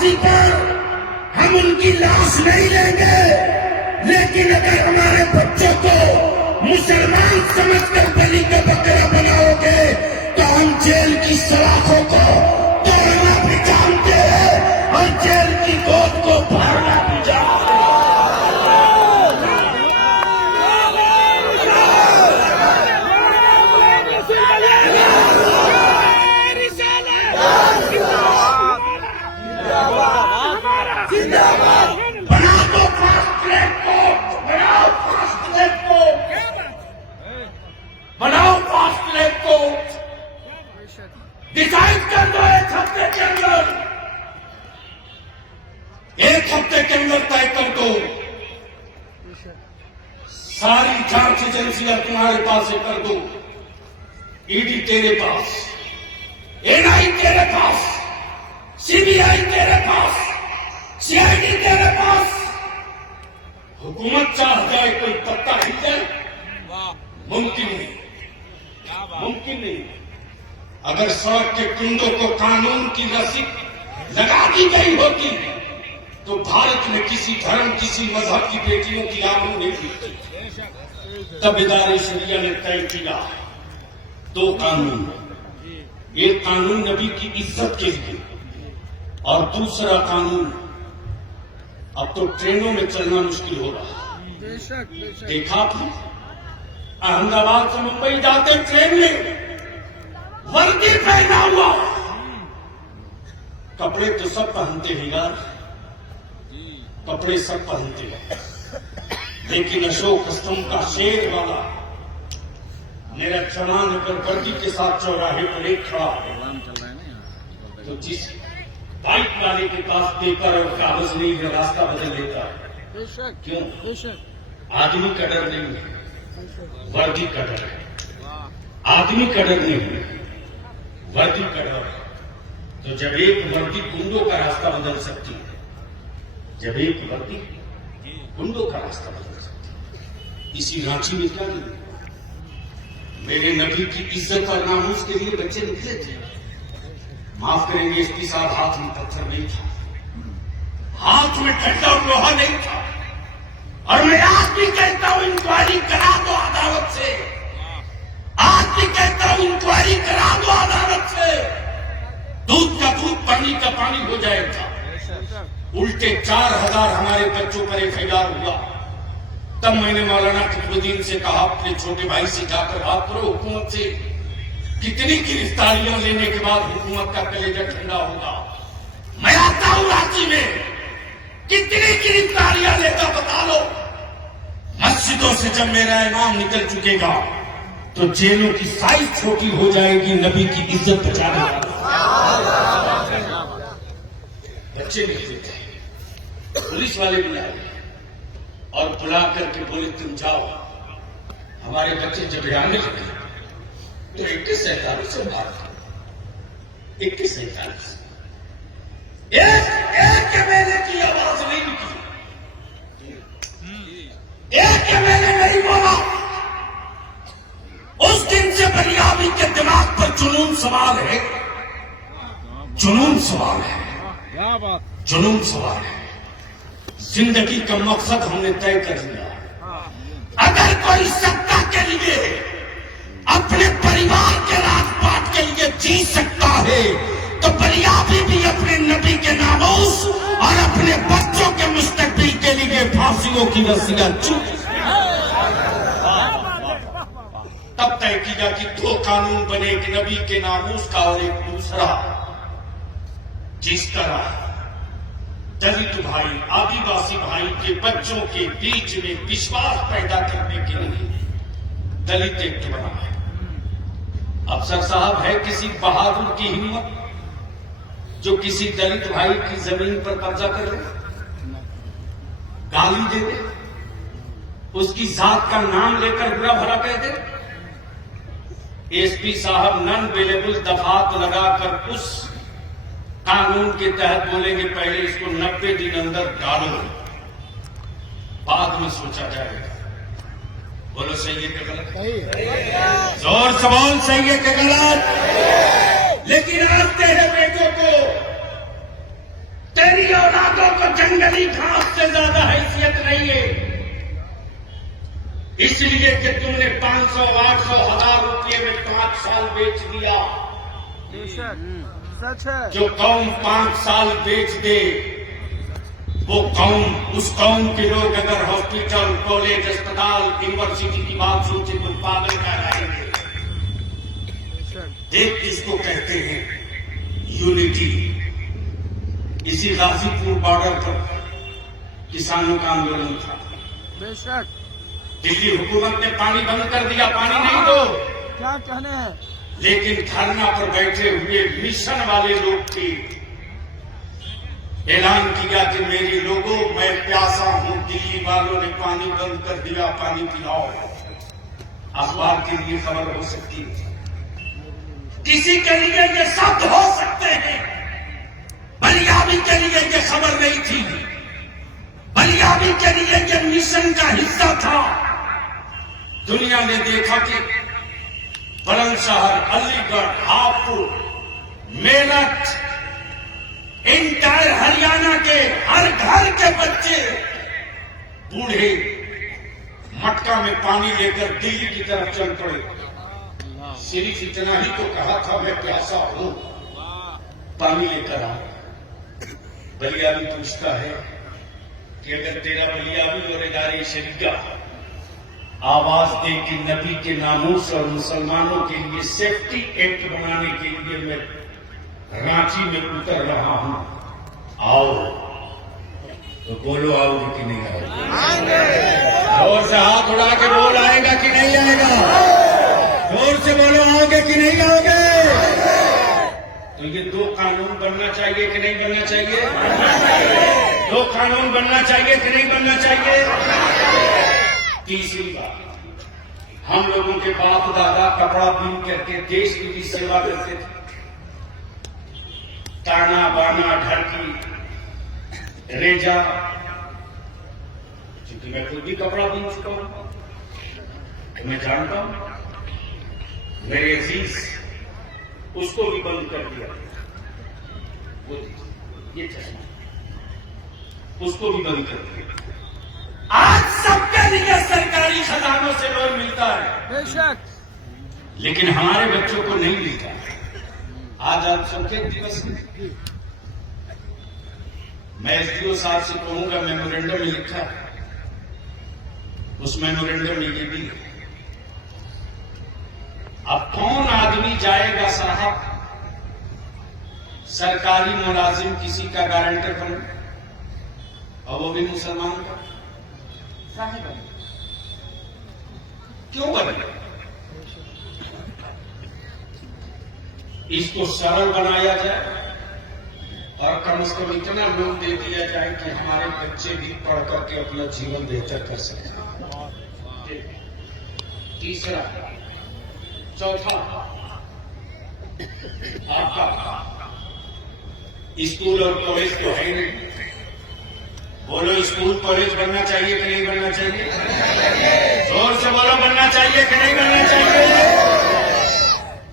फांसी पर हम उनकी लाश नहीं लेंगे, लेकिन अगर हमारे बच्चों को मुसलमान समझकर बलि का बकरा बनाओगे तो हम जेल की सलाखों को तोड़ना भी जानते हैं और जेल की गोद को भरना भी जानते हैं। बना दो फास्ट ट्रैक कोर्ट, बनाओ फास्ट ट्रैक कोर्ट, बनाओ फास्ट ट्रैक कोर्ट, डिसाइड कर दो एक हफ्ते के अंदर, एक हफ्ते के अंदर तय कर दो। सारी जांच एजेंसियां तुम्हारे पास से कर दो, ईडी तेरे पास, एनआई तेरे पास, सीबीआई तेरे पास, सीआईडी तेरे पास। हुकूमत चाह जाए कोई पत्ता हिल जाए, मुमकिन नहीं, मुमकिन नहीं। अगर सड़क के कुंडों को कानून की रस्सी लगा दी गई होती तो भारत में किसी धर्म, किसी मजहब की बेटियों की आबरू नहीं थी। तब इदारे शरिया ने तय किया दो कानून, एक कानून नबी की इज्जत के लिए और दूसरा कानून अब तो ट्रेनों में चलना मुश्किल हो रहा है। देखा आपने अहमदाबाद से मुंबई जाते ट्रेन में वर्दी पहना हुआ, कपड़े तो सब पहनते हैं यार, कपड़े सब पहनते हैं, लेकिन अशोक स्तंभ का शेर वाला मेरा चढ़ाने पर वर्दी के साथ चौराहे पर एक खड़ा है, तो जिस बाइक वाले के पास पेपर और कागज नहीं है रास्ता बदल लेता है। क्यों? आदमी का डर नहीं है, वर्दी का डर है। आदमी का डर नहीं है, वर्दी का डर है। तो जब एक वर्दी गुंडों का रास्ता बदल सकती है, जब एक वर्दी गुंडों का रास्ता बदल सकती है, इसी रांची में क्या नहीं, मेरे नबी की इज्जत और नामूस के लिए बच्चे निकले थे। माफ करेंगे एसपी साहब, हाथ में पत्थर नहीं था, हाथ में डंडा और लोहा नहीं था, और मैं आज भी कहता हूं इंक्वायरी करा दो अदालत से, आज भी कहता हूं इंक्वायरी करा दो अदालत से। दूध का दूध, पानी का पानी हो जाएगा। उल्टे 4000 हमारे बच्चों पर एफआईआर हुआ। तब मैंने मौलाना फखरुद्दीन से कहा, अपने छोटे भाई से जाकर बात करो हुकूमत से, कितनी गिरफ्तारियां लेने के बाद हुकूमत का कलेजा ठंडा होगा। मैं आता हूं रांची में, कितनी गिरफ्तारियां लेगा बता लो। मस्जिदों से जब मेरा इमाम निकल चुकेगा तो जेलों की साइज छोटी हो जाएगी, नबी की इज्जत बचा देगा। बच्चे निकले थे, पुलिस वाले बुलाए और बुला करके बोले तुम जाओ। हमारे बच्चे जब आने लगे तो 21-47 से बात, 21-47 एक एमएलए की आवाज नहीं निकली, एक एमएलए नहीं बोला। उस दिन से बलियाबी के दिमाग पर जुनून सवाल है, जुनून सवाल है, जुनून सवाल है। जिंदगी का मकसद हमने तय कर लिया। अगर कोई सत्ता के लिए, अपने परिवार के राजपाट के लिए जी सकता है तो बलियाबी भी अपने नबी के नामूस और अपने बच्चों के मुस्तकबिल के लिए फांसियों की रस्सियां चूक। तब तय किया कि दो कानून बने, एक नबी के नामूस का और एक दूसरा। जिस तरह दलित भाई, आदिवासी भाई के बच्चों के बीच में विश्वास पैदा करने के लिए दलित एक्ट बना है। अफसर साहब है किसी बहादुर की हिम्मत जो किसी दलित भाई की जमीन पर कब्जा कर ले, गाली दे दे, उसकी जात का नाम लेकर बुरा भला कह दे। एसपी साहब नॉन अवेलेबल दफात लगाकर उस कानून के तहत बोलेंगे पहले इसको 90 दिन अंदर डालो, बाद में सोचा जाएगा। बोलो सही है कि गलत? जोर सवाल सही है कि गलत? लेकिन आज तेरे बेटों को तेरी जंगली घास से ज्यादा हैसियत नहीं है। इसलिए कि तुमने 500, 800, 1000 रुपये में 5 साल बेच दिया। सच है। जो कौम 5 साल बेच दे, वो कौम, उस कौम के लोग अगर हॉस्पिटल, कॉलेज, अस्पताल, यूनिवर्सिटी की बात सोचे तो पागल कहलाएंगे। देख इसको कहते हैं यूनिटी। इसी गाजीपुर बॉर्डर पर किसानों का आंदोलन था। बेशक। दिल्ली हुकूमत ने पानी बंद कर दिया, पानी नहीं दो। क्या कहने हैं? लेकिन धरना पर बैठे हुए मिशन वाले लोग थे। ऐलान किया कि मेरे लोगों, मैं प्यासा हूं, दिल्ली वालों ने पानी बंद कर दिया, पानी पिलाओ। अखबार के लिए खबर हो सकती है, किसी के लिए ये शब्द हो सकते हैं। बलियाबी के लिए ये खबर नहीं थी, बलियाबी के लिए ये मिशन का हिस्सा था। दुनिया ने देखा कि बुलंदशहर, अलीगढ़, हापुड़, मेरठ, इंटायर हरियाणा के हर घर के बच्चे बूढ़े मटका में पानी लेकर दिल्ली की तरफ चल पड़े। सिर्फ इतना ही तो कहा था, मैं प्यासा हूं, पानी लेकर आओ। बलियाबी पूछता है कि अगर तेरा बलियाबी और इदारे शरीका आवाज दे कि नबी के नामूस और मुसलमानों के लिए सेफ्टी एक्ट बनाने के लिए मैं रांची में उतर रहा हूं, आओ, तो बोलो आओगे कि नहीं आओगे? और से हाथ उड़ा के बोल, आएगा कि नहीं आएगा? जोर से बोलो, आओगे कि नहीं आओगे? तो ये 2 कानून बनना चाहिए कि नहीं बनना चाहिए? 2 कानून बनना चाहिए कि नहीं बनना चाहिए? तीसरी बात, हम लोगों के बाप दादा कपड़ा बीन करके देश की भी सेवा करते थे। ताना बाना, ढड़की, रेजा, क्योंकि मैं खुद भी कपड़ा बीन चुका हूं तो मैं जानता हूं। मेरे अजीज, उसको भी बंद कर दिया। वो ये चश्मा, उसको भी बंद कर दिया। आज सबके लिए सरकारी खजानों से लोन मिलता है, बेशक। लेकिन हमारे बच्चों को नहीं मिलता। आज अल्पसंख्यक दिवस है, मैं एसडीओ साहब से कहूंगा, मेमोरेंडम में लिखा है, उस मेमोरेंडम में ये भी है। अब कौन आदमी जाएगा साहब सरकारी मुलाजिम किसी का गारंटर बने, और वो भी मुसलमान का? काहे बने? क्यों बने? इसको सरल बनाया जाए और कम से कम इतना लोन दे दिया जाए कि हमारे बच्चे भी पढ़ करके अपना जीवन बेहतर कर सकें। तीसरा, चौथा, आपका स्कूल और कॉलेज तो है नहीं। बोलो, स्कूल कॉलेज बनना चाहिए कि नहीं बनना चाहिए? जोर से बोलो, बनना चाहिए कि नहीं बनना चाहिए?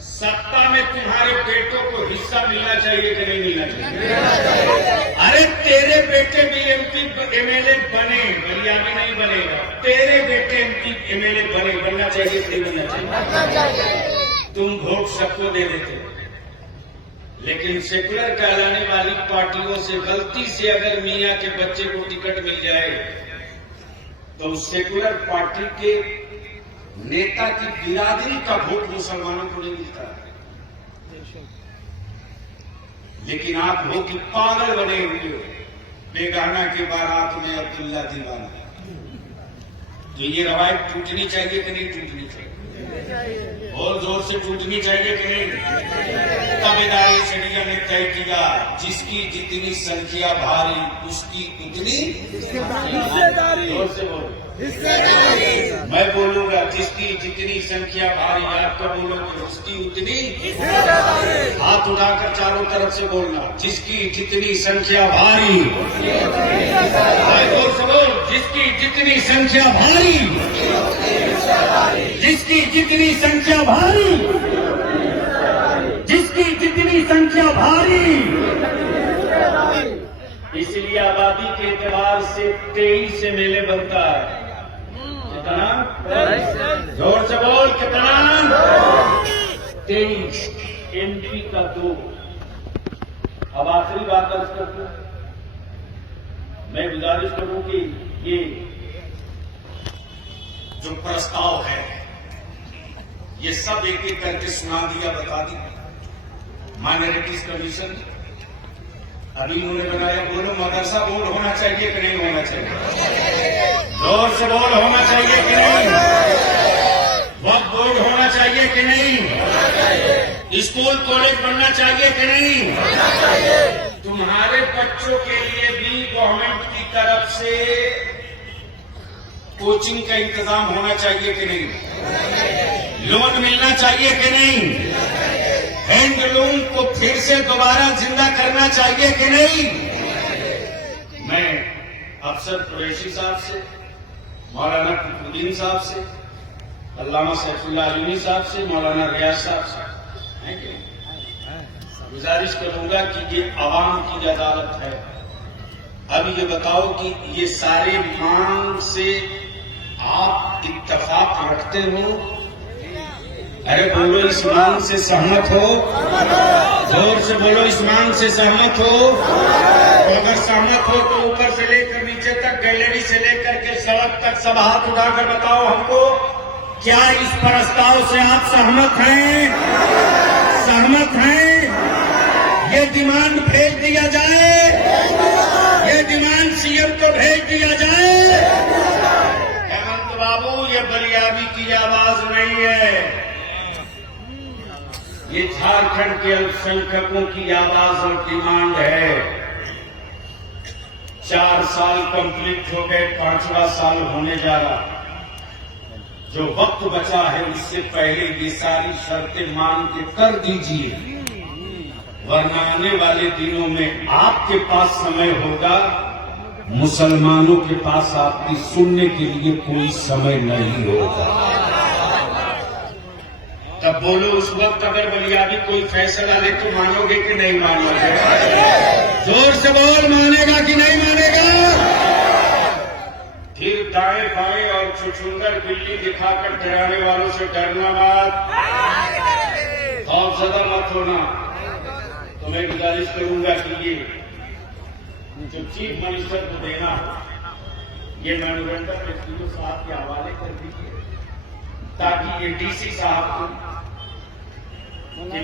सत्ता में तुम्हारे बेटों को हिस्सा मिलना चाहिए कि नहीं मिलना चाहिए? अरे तेरे बेटे भी एमपी एमएलए बने, बलियाबी नहीं बनेगा। तेरे बेटे एमपी एमएलए बने, बनना चाहिए कि नहीं बनना चाहिए? तुम वोट सबको दे देते हो, लेकिन सेकुलर कहलाने वाली पार्टियों से गलती से अगर मियां के बच्चे को टिकट मिल जाए तो सेकुलर पार्टी के नेता की बिरादरी का वोट मुसलमानों को नहीं मिलता। लेकिन आप हो कि पागल बने हुए हो, बेगाना के बारात में अब्दुल्ला दीवाना। तो ये रवायत टूटनी चाहिए कि नहीं टूटनी चाहिए? और जोर से टूटनी चाहिए कि नहीं? ताबेदारी शरिया ने तय किया, जिसकी जितनी संख्या भारी उसकी उतनी हिस्सेदारी। जोर से बोलो, हिस्सेदारी। मैं बोलूंगा, जिसकी जितनी संख्या भारी, आपका बोलोगे उसकी उतनी हिस्सेदारी। हाथ उठाकर चारों तरफ से बोलना, जिसकी जितनी संख्या भारी, जोर से बोल, जिसकी जितनी संख्या भारी, जिसकी जितनी संख्या भारी, जिसकी जितनी संख्या भारी। इसलिए अब आप आबादी के एतबार से 23 से मेले बनता है। कितना? जोर से बोल, कितना? 23। एमपी का 2। अब आखिरी बात अर्ज करता हूं, मैं गुजारिश करूं कि ये जो प्रस्ताव है ये सब एक एक करके सुना दिया, बता दी। माइनॉरिटीज कमीशन अभी उन्होंने बनाया, बोलो मदरसा बोर्ड होना चाहिए कि नहीं होना चाहिए? जोर से बोल, होना चाहिए कि नहीं? वक्फ बोर्ड होना चाहिए कि नहीं? स्कूल कॉलेज बनना चाहिए कि नहीं? तुम्हारे बच्चों के लिए भी गवर्नमेंट की तरफ से कोचिंग का इंतजाम होना चाहिए कि नहीं? लोन मिलना चाहिए कि नहीं? हैंडलूम को फिर से दोबारा जिंदा करना चाहिए कि नहीं? मैं अफसर कुरैशी साहब से, मौलाना कुतुबुद्दीन साहब से, अल्लामा सैफुल्लाह अलवी साहब से, मौलाना रियाज साहब से गुजारिश करूंगा कि ये आवाम की अदालत है। अब ये बताओ कि ये सारे मांग से आप इत्तेफाक रखते हो? अरे बोलो, इस मांग से सहमत हो? जोर से बोलो, इस मांग से सहमत हो? तो अगर सहमत हो तो ऊपर से लेकर नीचे तक, गैलरी से लेकर के सड़क तक सब हाथ उठाकर बताओ हमको, क्या इस प्रस्ताव से आप सहमत हैं? सहमत हैं? ये डिमांड भेज दिया जाए, ये डिमांड सीएम को भेज दिया जाए। हेमंत बाबू, ये बलियाबी की आवाज नहीं है, ये झारखंड के अल्पसंख्यकों की आवाज और डिमांड है। 4 साल कंप्लीट हो गए, 5वां साल होने जा रहा। जो वक्त बचा है उससे पहले ये सारी शर्तें मान के कर दीजिए, वरना आने वाले दिनों में आपके पास समय होगा, मुसलमानों के पास आपकी सुनने के लिए कोई समय नहीं होगा। तब बोलो, उस वक्त अगर बलियाबी कोई फैसला ले तो मानोगे कि नहीं मानोगे? जोर से बोल, मानेगा कि नहीं मानेगा? फिर दाएं बाएं और छुछुंदर बिल्ली दिखाकर डराने वालों से डरना मत, खौफजदा मत होना। तो मैं गुजारिश करूंगा कि ये जो चीफ मिनिस्टर को देना, ये मेमोरेंडम एसडीओ साहब के हवाले कर दीजिए, ताकि ये डीसी साहब को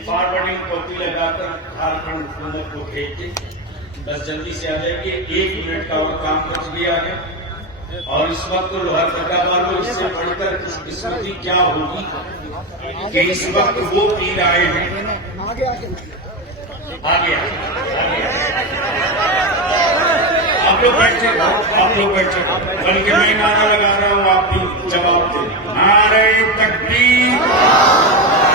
फॉरवर्डिंग कॉपी लगाकर झारखंड हुकूमत को भेज दे। बस जल्दी से आ जाएगी, 1 मिनट का और काम बच गया है। और इस वक्त लोहरदगा वालों, इससे बढ़कर खुशकिस्मती क्या होगी कि इस वक्त वो पी रहे हैं। आगे आप लोग बैठे, आप लोग बैठे, बल्कि मैं नारा लगा रहा हूँ, आप भी जवाब दें। नारे तकबीर,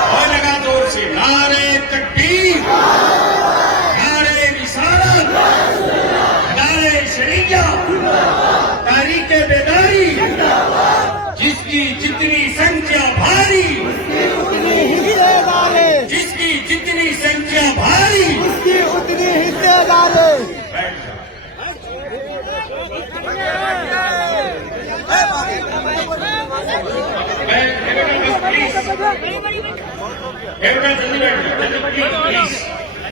और लगा जोर से, नारे तकबीर, नारे रिसालत, नारे शरीया, तारीखे बेदारी, जिसकी जितनी संख्या भारी, जिसकी जितनी संख्या भारी, उसकी उतनी हिस्सेदारी। प्लीज, जल्दी बैठिए, प्लीज।